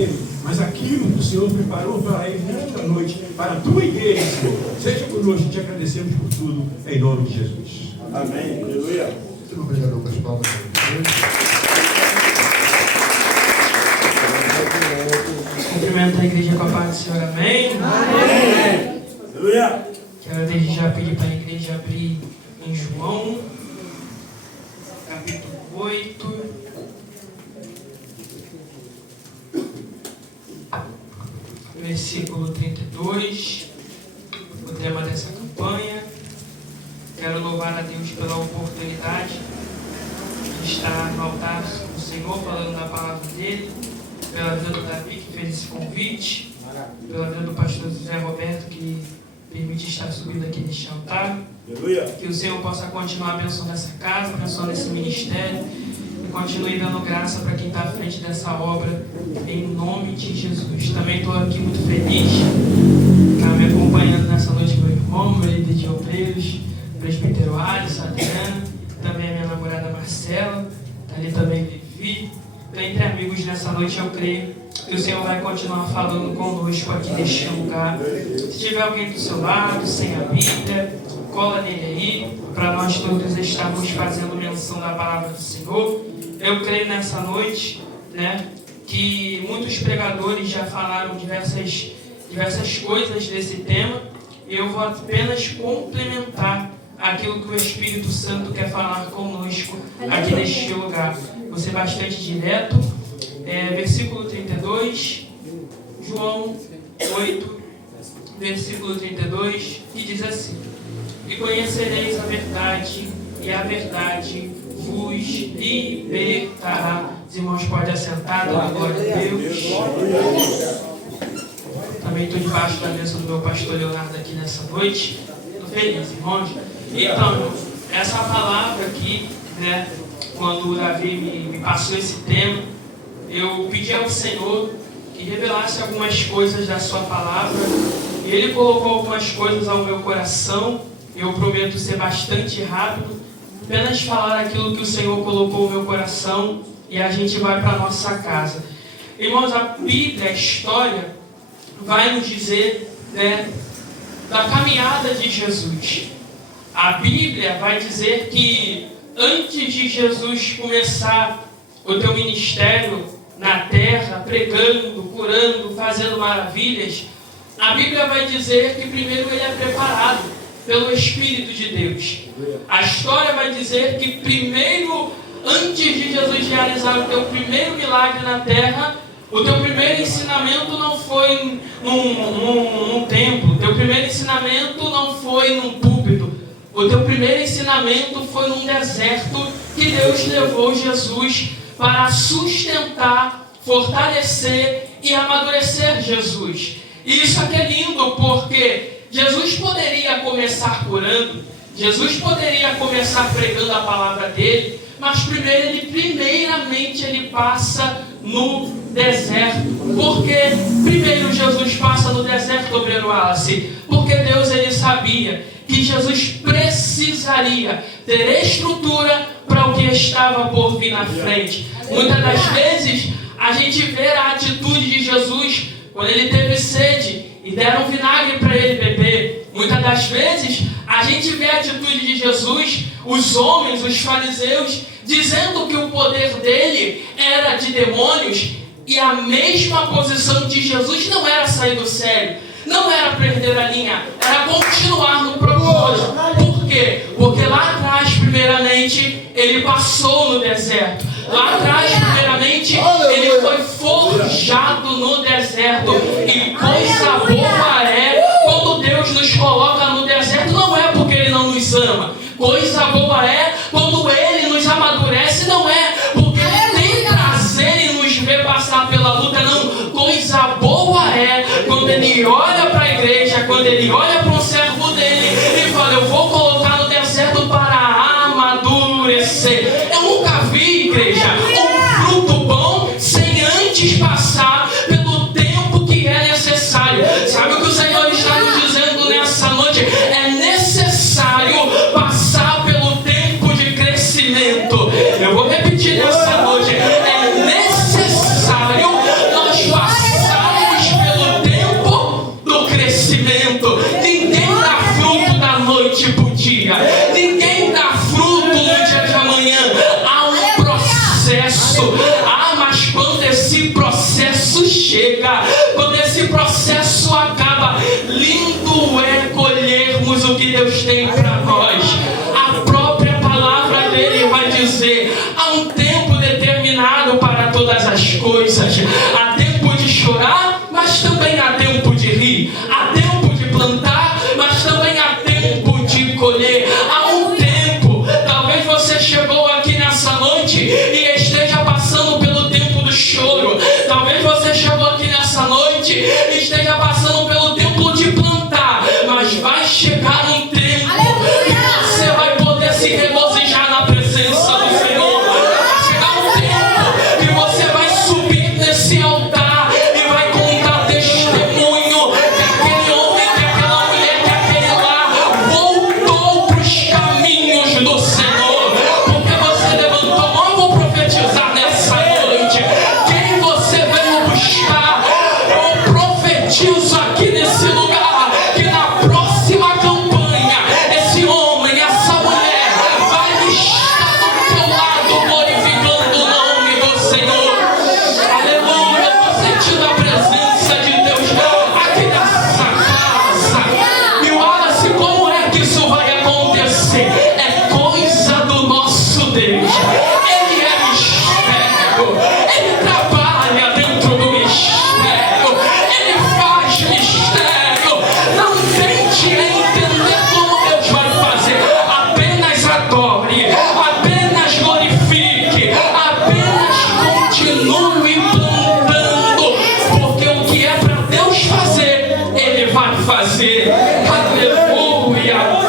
dele, mas aquilo que o Senhor preparou para ele nesta noite, para a tua igreja, Senhor. Seja conosco, te agradecemos por tudo, em nome de Jesus. Amém. Aleluia. Muito obrigado pelas palmas. Cumprimento a igreja com a paz do Senhor, amém? Amém. Aleluia. Quero desde já pedir para a igreja abrir em João, capítulo 8, versículo 32, o tema dessa campanha. Quero louvar a Deus pela oportunidade de estar no altar do Senhor, falando da palavra dele, pela vida do Davi, que fez esse convite, pela vida do pastor José Roberto, que permite estar subindo aqui neste altar. Aleluia. Que o Senhor possa continuar abençoando essa casa, abençoando esse ministério, e continue dando graça para quem está à frente dessa obra, em nome de Jesus. Também estou aqui muito feliz, está me acompanhando nessa noite meu irmão, meu líder de obreiros, presbítero Alisson, Adriana, também a minha namorada Marcela, está ali também Levi. Entre amigos nessa noite, eu creio que o Senhor vai continuar falando conosco aqui neste lugar. Se tiver alguém do seu lado, sem a Bíblia, cola nele aí, para nós todos estarmos fazendo menção da palavra do Senhor. Eu creio nessa noite, que muitos pregadores já falaram diversas coisas desse tema, e eu vou apenas complementar aquilo que o Espírito Santo quer falar conosco aqui neste lugar. Vou ser bastante direto. Versículo 32, João 8, versículo 32, que diz assim: E conhecereis a verdade, e a verdade vos libertará. Os irmãos podem assentar, dando glória a Deus. Também estou debaixo da bênção do meu pastor Leonardo aqui nessa noite. Estou feliz, irmãos. Então, essa palavra aqui, quando o Davi me passou esse tema, eu pedi ao Senhor que revelasse algumas coisas da sua palavra. E Ele colocou algumas coisas ao meu coração. Eu prometo ser bastante rápido, apenas falar aquilo que o Senhor colocou no meu coração, e a gente vai para a nossa casa. Irmãos, a Bíblia, a história, vai nos dizer da caminhada de Jesus. A Bíblia vai dizer que antes de Jesus começar o teu ministério na terra, pregando, curando, fazendo maravilhas, a Bíblia vai dizer que primeiro ele é preparado pelo Espírito de Deus. A história vai dizer que primeiro, antes de Jesus realizar o teu primeiro milagre na terra, o teu primeiro ensinamento não foi num templo, o teu primeiro ensinamento não foi num púlpito, o teu primeiro ensinamento foi num deserto que Deus levou Jesus para sustentar, fortalecer e amadurecer Jesus. E isso aqui é lindo, porque Jesus poderia começar curando, Jesus poderia começar pregando a palavra dele, mas primeiramente ele passa no deserto. Por que primeiro Jesus passa no deserto, obreiro Wallace? Porque Deus ele sabia que Jesus precisaria ter estrutura para o que estava por vir na frente. Muitas das vezes a gente vê a atitude de Jesus quando ele teve sede e deram vinagre para ele beber. Muitas das vezes a gente vê a atitude de Jesus, os homens, os fariseus, dizendo que o poder dele era de demônios, e a mesma posição de Jesus não era sair do sério, não era perder a linha, era continuar no propósito. Por quê? Porque lá atrás, primeiramente, ele passou no deserto. Lá atrás, primeiramente, ele foi forjado no deserto. E coisa boa é quando Deus nos coloca no deserto, não é porque ele não nos ama. Coisa boa é quando ele nos amadurece, não é porque ele tem prazer em nos ver passar pela luta, não. Coisa boa é quando ele olha para a igreja, quando ele olha para um servo dele e fala: eu vou colocar no deserto para amadurecer. Eu nunca vi, igreja, um fruto bom sem antes passar pelo tempo que é necessário. Sabe o que o Senhor está nos dizendo nessa noite? É necessário passar pelo tempo de crescimento. Eu vou repetir nessa noite: é necessário nós passarmos processo chega, quando esse processo acaba, lindo é colhermos o que Deus tem para nós. A própria palavra dele vai dizer: há um tempo determinado para todas as coisas. Há tempo de chorar, mas também há tempo de rir. Há tempo de plantar, mas também há tempo de colher. Há um tempo. Talvez você chegou aqui nessa noite e esteja passando pelo tempo do choro. Talvez você chegou aqui nessa noite e esteja passando pelo tempo de plantar. Mas vai chegar um tempo que você vai poder se regozijar na presença do Senhor. Vai chegar um tempo que você vai subir nesse altar e vai contar testemunho que aquele homem, que aquela mulher, que aquele lá voltou para os caminhos do Senhor. Porque você levantou. Eu vou profetizar nessa noite. Quem você veio buscar, eu profetizo aqui nesse lugar que na próxima campanha esse homem, essa mulher vai estar do teu lado glorificando o nome do Senhor. Aleluia, eu estou sentindo a presença de Deus aqui nessa casa. E olha-se como é que isso vai acontecer. É coisa do nosso Deus. Ele é mistério. Ele trabalha dentro do mistério. Ele faz mistério. Não tente entender como Deus vai fazer. Apenas adore. Apenas glorifique. Apenas continue plantando. Porque o que é para Deus fazer, Ele vai fazer. Aleluia.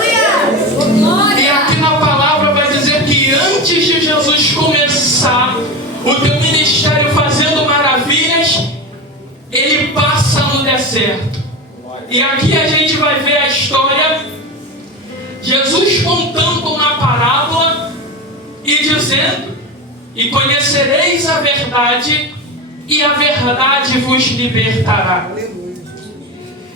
E aqui na palavra vai dizer que antes de Jesus começar o teu ministério fazendo maravilhas, ele passa no deserto. E aqui a gente vai ver a história, Jesus contando uma parábola e dizendo: e conhecereis a verdade, e a verdade vos libertará.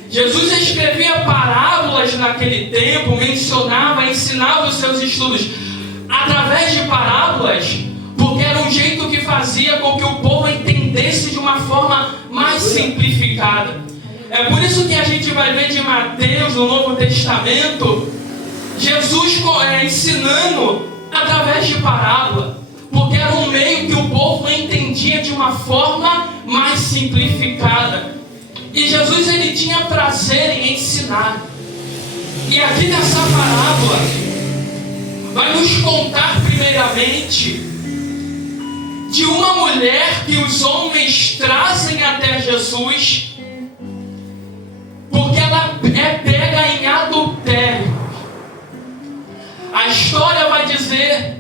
Jesus escrevia parábolas naquele tempo, mencionava, ensinava os seus estudos através de parábolas, porque era um jeito que fazia com que o povo entendesse de uma forma mais simplificada. É por isso que a gente vai ver de Mateus, no Novo Testamento, Jesus ensinando através de parábola, porque era um meio que o povo entendia de uma forma mais simplificada. E Jesus, ele tinha prazer em ensinar. E aqui nessa parábola vai nos contar primeiramente de uma mulher que os homens trazem até Jesus porque ela é pega em adultério. A história vai dizer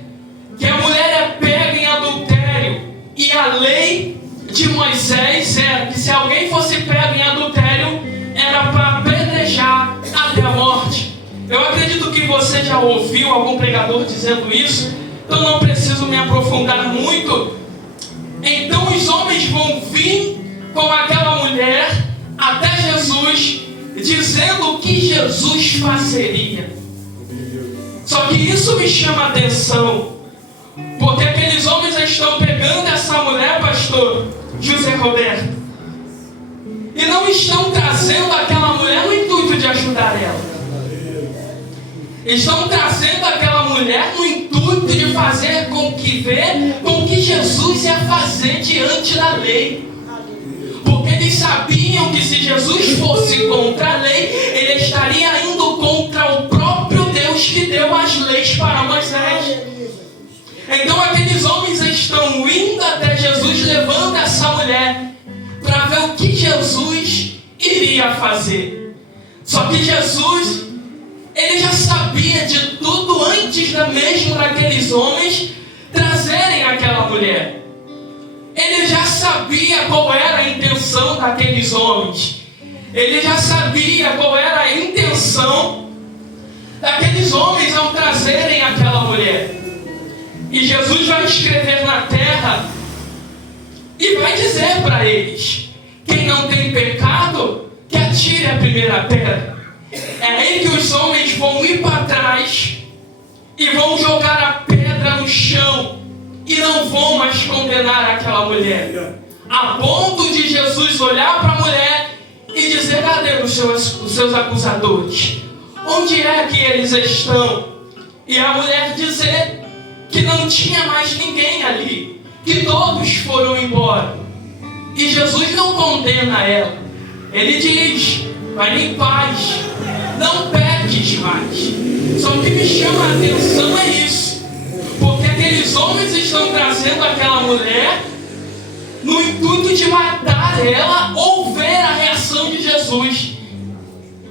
que a mulher é pega em adultério, e a lei de Moisés é que se alguém fosse pego em adultério, era para apedrejar até a morte. Eu acredito que você já ouviu algum pregador dizendo isso, então não preciso me aprofundar muito. Então os homens vão vir com aquela mulher até Jesus, dizendo o que Jesus fazeria. Só que isso me chama a atenção, porque aqueles homens estão pegando essa mulher, pastor José Roberto, e não estão trazendo aquela mulher no intuito de ajudar ela. Estão trazendo aquela mulher no intuito de fazer com que Jesus ia fazer diante da lei. Porque eles sabiam que se Jesus fosse contra a lei, ele estaria indo contra o próprio Deus que deu as leis para Moisés. Então aqueles homens estão indo até Jesus, levando essa mulher para ver o que Jesus iria fazer. Só que Jesus, ele já sabia de tudo antes mesmo daqueles homens trazerem aquela mulher. Ele já sabia qual era a intenção daqueles homens. Ele já sabia qual era a intenção daqueles homens ao trazerem aquela mulher. E Jesus vai escrever na terra e vai dizer para eles: quem não tem pecado, que atire a primeira pedra. É aí que os homens vão ir para trás e vão jogar a pedra no chão e não vão mais condenar aquela mulher. a ponto de Jesus olhar para a mulher e dizer: cadê os seus acusadores? Onde é que eles estão? E a mulher dizer que não tinha mais ninguém ali, que todos foram embora. E Jesus não condena ela. Ele diz: vai em paz, não peques mais. Só que me chama a atenção é isso, porque aqueles homens estão trazendo aquela mulher no intuito de matar ela ou ver a reação de Jesus.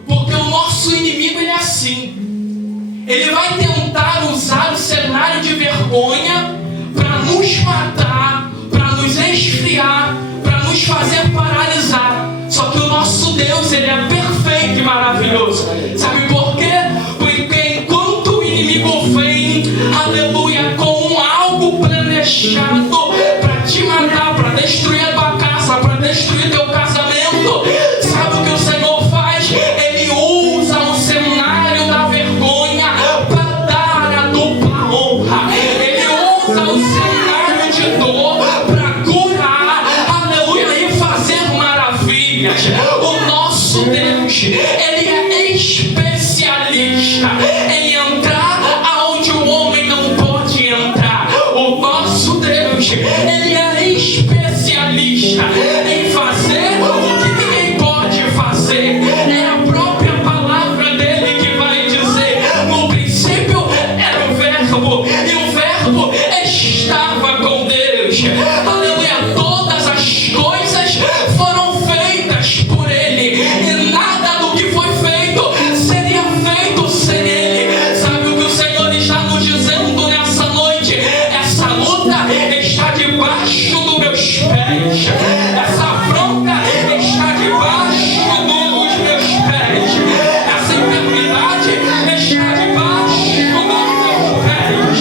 Porque o nosso inimigo, ele é assim. Ele vai tentar usar o cenário de vergonha para nos matar, para nos esfriar, para nos fazer paralisar. Só que o nosso Deus, ele é perfeito e maravilhoso. Sabe por quê? Porque enquanto o inimigo vem, aleluia, com algo planejado para te matar, para destruir a tua casa, para destruir teu casamento, sabe o que o Senhor faz? Ele usa o cenário da vergonha para dar a dupla honra. Ele usa o cenário de dor para curar, aleluia, e fazer maravilhas. O nosso Deus, ele é especialista em entrar aonde o homem não pode entrar. O nosso Deus, ele é especialista em fazer o que ninguém pode fazer. É a própria palavra dele que vai dizer: no princípio era o verbo, e o verbo estava com Deus. Aleluia, todas as coisas foram feitas por ele, e nada do que foi feito seria feito sem ele. Sabe o que o Senhor está nos dizendo nessa noite? Essa luta está debaixo dos meus pés, essa afronta está debaixo dos meus pés, essa enfermidade está debaixo dos meus pés.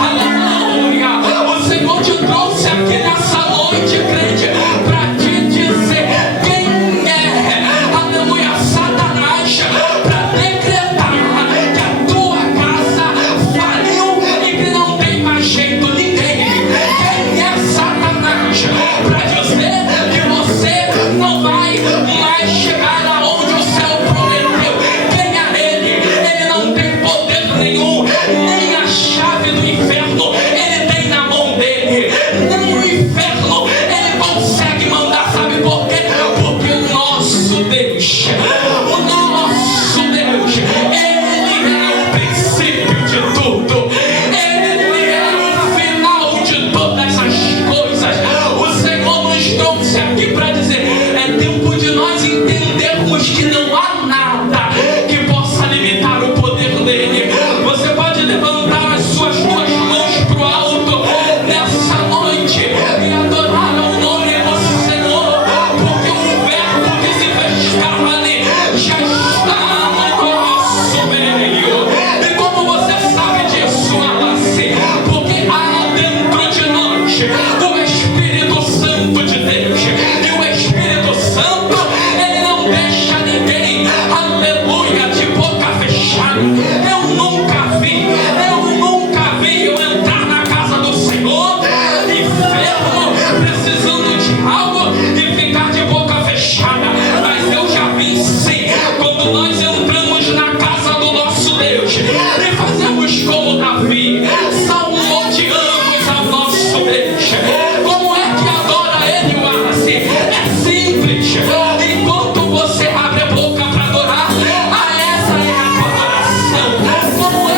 Aleluia! O Senhor te trouxe aqui nessa noite, crente, para te dizer quem é, aleluia, Satanás, para decretar que a tua casa faliu e que não tem mais jeito ninguém. Quem é Satanás para dizer que você não vai mais chegar aonde o céu prometeu? Quem é ele? Ele não tem poder nenhum, nem a chave do inferno ele tem na mão dele, nem o inferno ele consegue mandar. Sabe por quê? Porque o nosso Deus, ele é o princípio de tudo, ele é o final de todas as coisas. O Senhor nos trouxe aqui para dizer: é tempo de nós entendermos que não há nada que possa limitar o poder dele. Você pode levantar as suas duas mãos para o alto nessa noite e adorar ao nome do Senhor, porque o verbo que se fez carne já está no nosso meio. E como você sabe disso, Alice? Porque há dentro de nós o Espírito Santo de Deus, e o Espírito Santo, ele não deixa ninguém, aleluia, de boca fechada. Eu nunca vi eu entrar na casa do Senhor enfermo, precisando de algo, e ficar de boca fechada. Mas eu já vi sim, quando nós entramos na casa do nosso Deus e fazemos como Davi, salmodiamos ao nosso Deus. Como é que adora ele, Wallace? É simples. Enquanto você abre a boca para adorar, essa é a tua adoração. Como é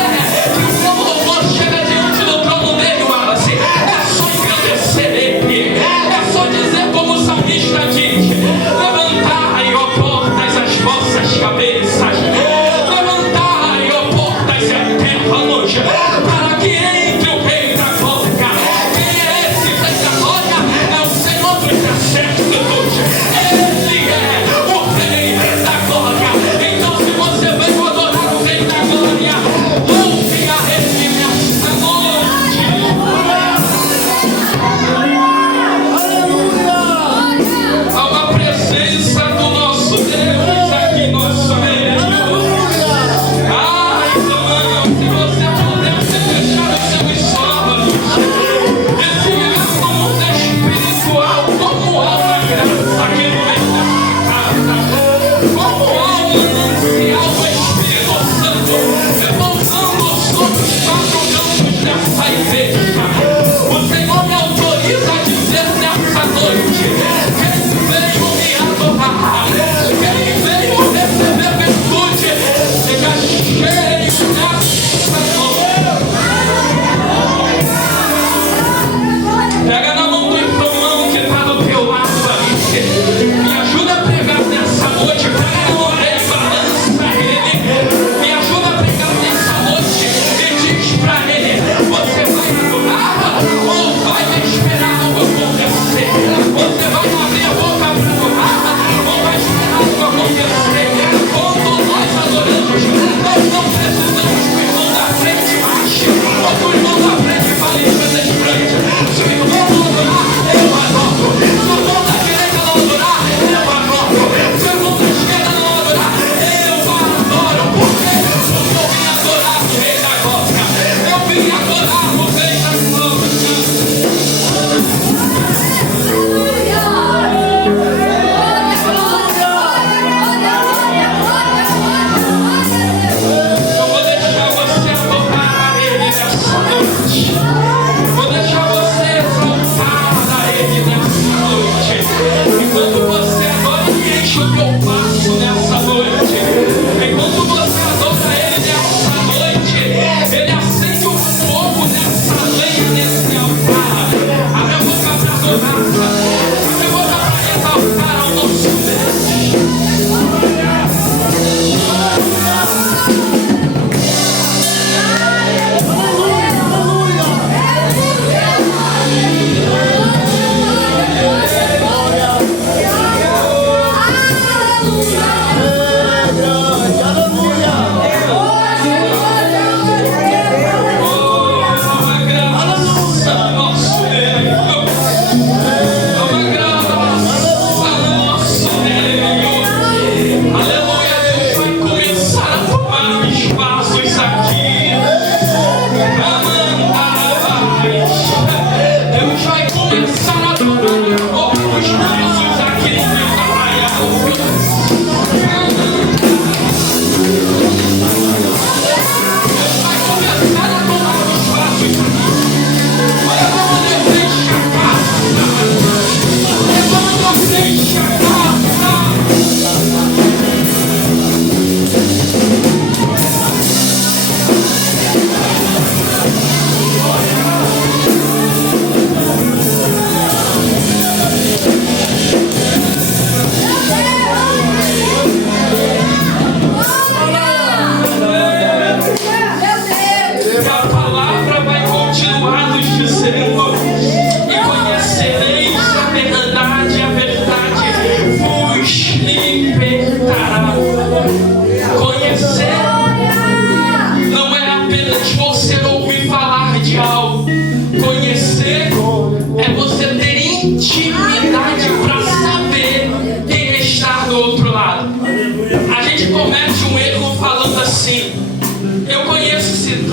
que o seu louvor chega diante do trono dele, Wallace? É só engrandecer ele, é só dizer como o salmista diz: levantai, ó portas, as vossas cabeças, levantai, ó portas eternas, para que entre o Rei da Glória. Quem é esse Rei da Glória? É o Senhor dos Exércitos. Ele é o Rei da Glória. Então, se você veio adorar o Rei da Glória, louve a Ele nesta noite.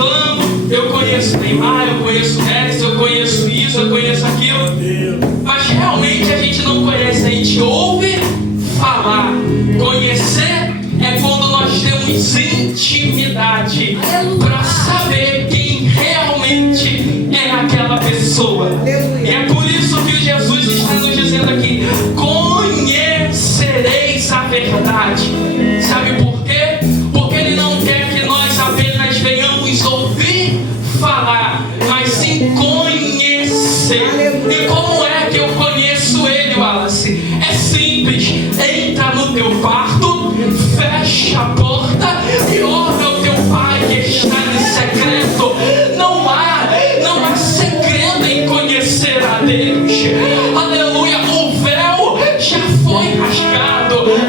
ciclano, eu conheço Neymar, eu conheço Messi, eu conheço isso, eu conheço aquilo. Mas realmente a gente não conhece, a gente ouve falar. Conhecer é quando nós temos intimidade para saber quem realmente é aquela pessoa. E é por isso que Jesus está nos dizendo aqui: conhecereis a verdade. Sabe por quê? Porque Ele não quer que nós apenas venhamos ouvir falar, mas sim conhecer. E como é que eu conheço Ele, Wallace? É simples: entra no teu quarto, fecha a porta e ora ao teu Pai que está em secreto. Não há segredo em conhecer a Deus. Aleluia, o véu já foi rasgado.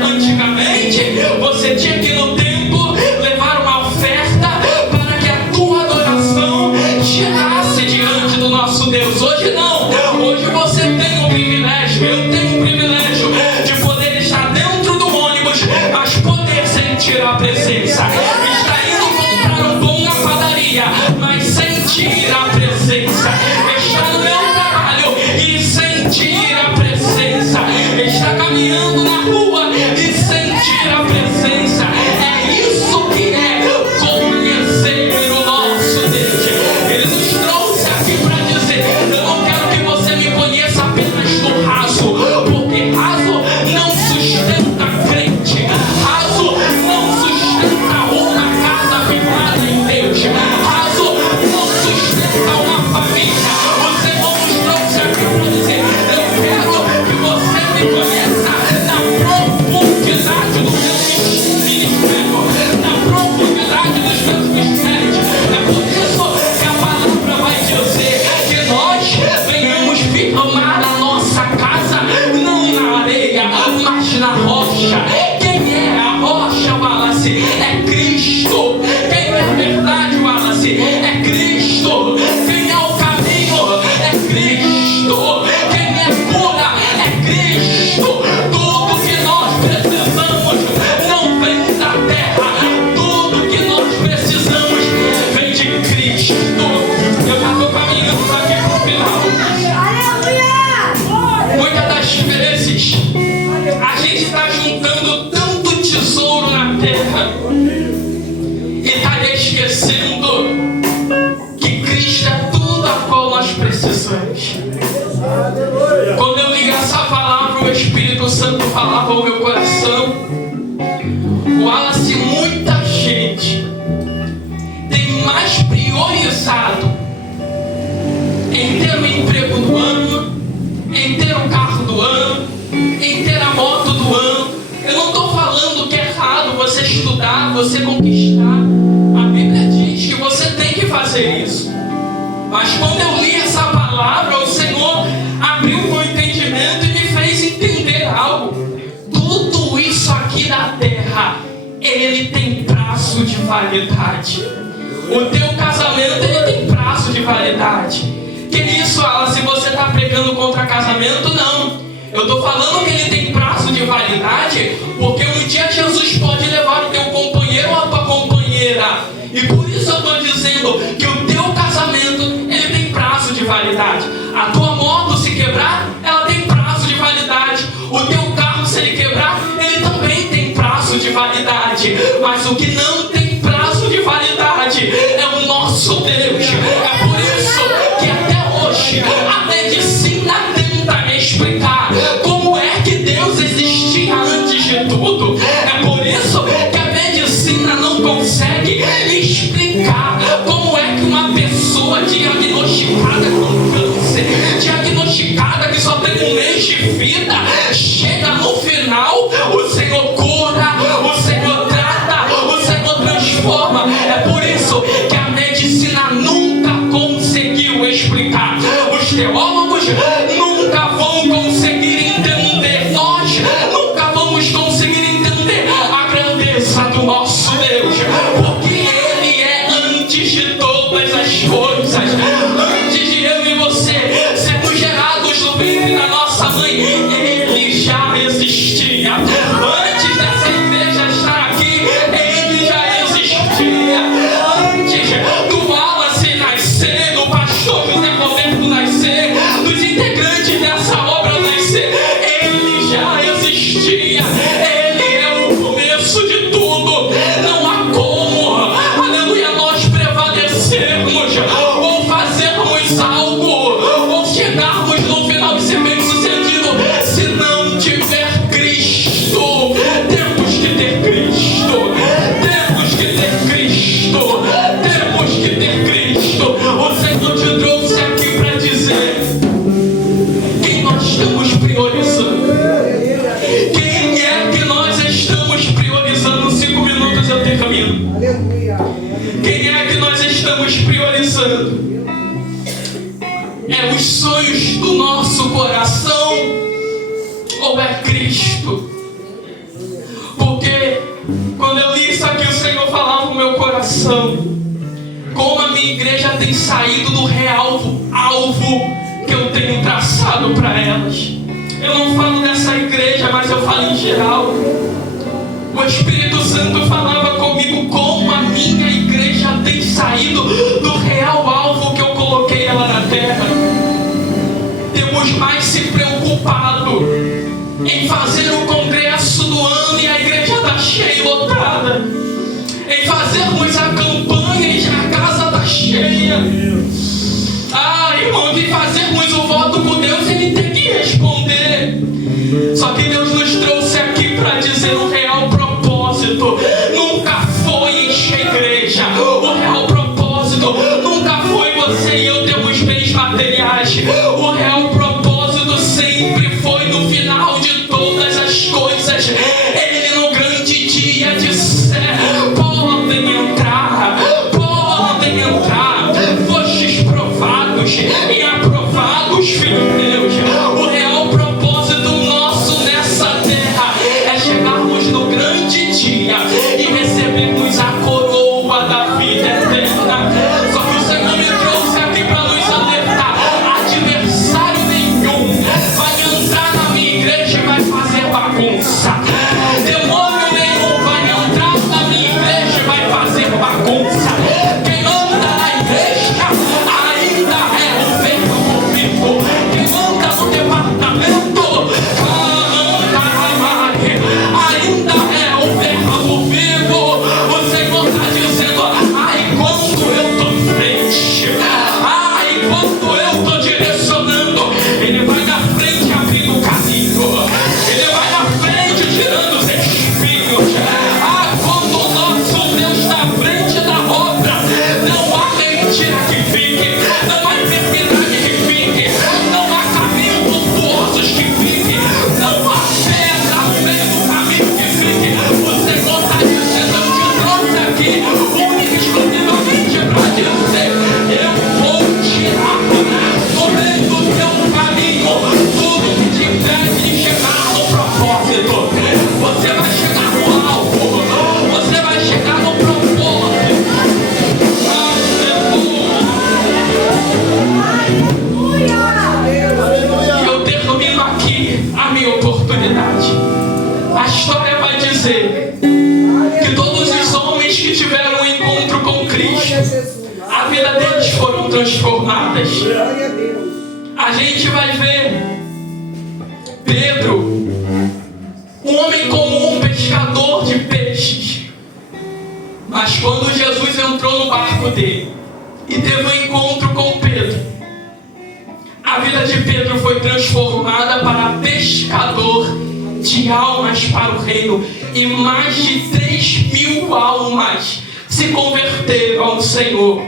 Antigamente você tinha que ir no templo levar uma oferta para que a tua adoração chegasse diante do nosso Deus. Hoje não, hoje você tem o privilégio, eu tenho o privilégio de poder estar dentro do ônibus, mas poder sentir a presença. Está indo comprar um pão na padaria, mas sentir a presença. Está no meu trabalho e sentir a presença. Está caminhando na rua e sentir a presença. É isso que é conhecer o nosso Deus. Ele nos trouxe aqui para dizer: eu não quero que você me conheça apenas no raso, porque raso não sustenta crente, raso não sustenta uma casa firmada em Deus, raso não sustenta uma família. O Senhor nos trouxe aqui para dizer: eu quero que você me conheça na profundidade do meu ministério, na profundidade dos meus mistérios. É por isso que a palavra vai dizer que nós venhamos firmar a nossa casa não na areia, mas na rocha. Quem é a rocha, Wallace? É Cristo. Quem é a verdade, Wallace? É Cristo. Quem é o caminho? É Cristo. Quem é cura? É Cristo. Tudo que nós precisamos não vem da terra. Tudo que nós precisamos vem de Cristo. Eu já estou caminhando aqui para o final. Muitas das vezes a gente está juntando tanto tesouro na terra e está esquecendo que Cristo é tudo a qual nós precisamos. Quando eu li essa palavra, o Espírito Santo falava ao meu coração: Wallace, muita gente tem mais priorizado em ter o emprego do ano, em ter o carro do ano, em ter a moto do ano. Eu não estou falando que é errado você estudar, você conquistar. A Bíblia diz que você tem que fazer isso. Mas quando eu li essa palavra, o Senhor abriu o meu entendimento e me fez entender algo. Tudo isso aqui da terra, ele tem prazo de validade. O teu casamento, ele tem prazo de validade. Que isso, Alan, se você está pregando contra casamento, não. Eu estou falando que ele tem prazo de validade porque um dia Jesus pode levar o teu companheiro ou a tua companheira. E por isso eu estou dizendo que o teu casamento, ele tem prazo de validade. A tua moto, se quebrar, ela tem prazo de validade. O teu carro, se ele quebrar, ele também tem prazo de validade. Mas o que não tem prazo de validade é o nosso Deus. É por isso que até hoje a medicina tenta explicar como é que Deus existia antes de tudo. É por isso que a medicina não consegue explicar como é que uma pessoa diagnosticada com câncer, diagnosticada que só tem um mês de vida, chega no final, o Senhor cura, o Senhor trata, o Senhor transforma. É por isso que a medicina nunca conseguiu explicar. Os teólogos nunca vão conseguir entender. Nós nunca vamos conseguir entender a grandeza do nosso Deus, porque Ele é antes de todas as coisas. Antes de eu e você sermos gerados no ventre da nossa mãe, Ele já existia. Antes dessa igreja estar aqui, Ele já existia. Antes do estamos priorizando? É os sonhos do nosso coração ou é Cristo? Porque quando eu li isso aqui, o Senhor falava no meu coração como a minha igreja tem saído do real alvo que eu tenho traçado para elas. Eu não falo dessa igreja, mas eu falo em geral. O Espírito Santo falava comigo como a minha igreja tem saído do real alvo que eu coloquei ela na terra. Temos mais se preocupado em fazer o congresso do ano e a igreja está cheia e lotada, em fazermos a campanha e a casa está cheia. Irmão, de fazermos o voto com Deus, Ele tem que responder. Só que Deus nos trouxe aqui para dizer o real propósito nunca foi encher a igreja. O real propósito nunca foi você e eu termos bens materiais. O real propósito sempre foi, no final de todas as coisas, Ele no grande dia disser: podem entrar, fostes provados e aprovados, filho de Deus. O real propósito nosso nessa terra é chegarmos no grande dia e recebermos a coroa da vida eterna. Só que o Senhor me trouxe aqui para nos alertar: adversário nenhum vai entrar na minha igreja e vai fazer bagunça. Demônio nenhum vai entrar na minha igreja e vai fazer bagunça. Quem manda na igreja ainda é o verbo vivo. Quem manda no departamento ainda é o verbo vivo. O Senhor está dizendo: ai, quando eu estou em frente, ai, quando eu estou direcionando, Ele vai na frente abrindo o caminho, Ele vai na frente tirando os espinhos. Quando o nosso Deus está à frente da obra, não há mentira que fique, não há enfermidade que fique, não há caminho tortuosos que fique, não há pedra no meio do caminho que fique. O Senhor está dizendo: eu te trouxe aqui única e exclusivamente para dizer: eu vou tirar do meio do teu caminho tudo que te impede de chegar no propósito. Você vai chegar no alvo, você vai chegar no propósito. E eu termino aqui a minha oportunidade. A história vai dizer que todos os homens que tiveram um encontro com Cristo, a vida deles foram transformadas. A gente vai ver Pedro, um homem comum, pescador de peixes. Mas quando Jesus entrou no barco dele e teve um encontro com Pedro, a vida de Pedro foi transformada para pescador de almas para o reino. E mais de 3.000 almas se converteram ao Senhor.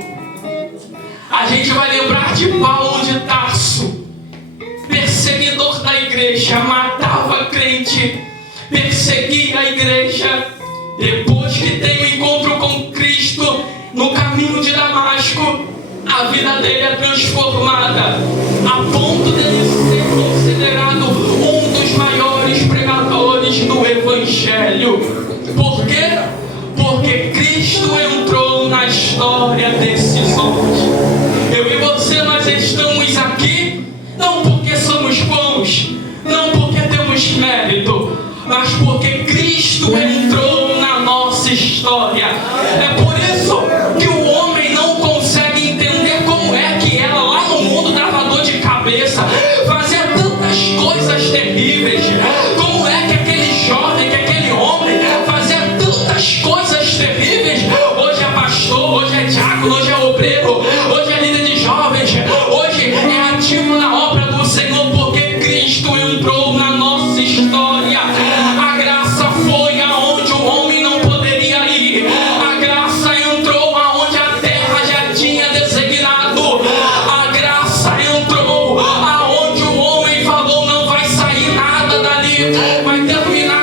A gente vai lembrar de Paulo de Tarso, perseguidor da igreja, matava crente, perseguia a igreja. Depois que tem o encontro com Cristo no caminho de Damasco, a vida dele é transformada a ponto dele ser considerado um dos maiores pregadores do Evangelho. Por quê? Porque Cristo entrou na história desses homens. Eu e você, nós estamos aqui não porque somos bons, não porque temos mérito, mas porque Cristo entrou na nossa história. É por isso que o homem não consegue entender como é que ela lá no mundo dava dor de cabeça, fazia tantas coisas terríveis. Como é que aquele jovem, que aquele homem fazia tantas coisas terríveis? Hoje é pastor, hoje é diácono, hoje é obreiro, hoje é líder de jovens, hoje é ativo na obra do Senhor, porque Cristo entrou na nossa história. A graça foi aonde o homem não poderia ir. A graça entrou aonde a terra já tinha designado. A graça entrou aonde o homem falou: não vai sair nada dali, vai terminar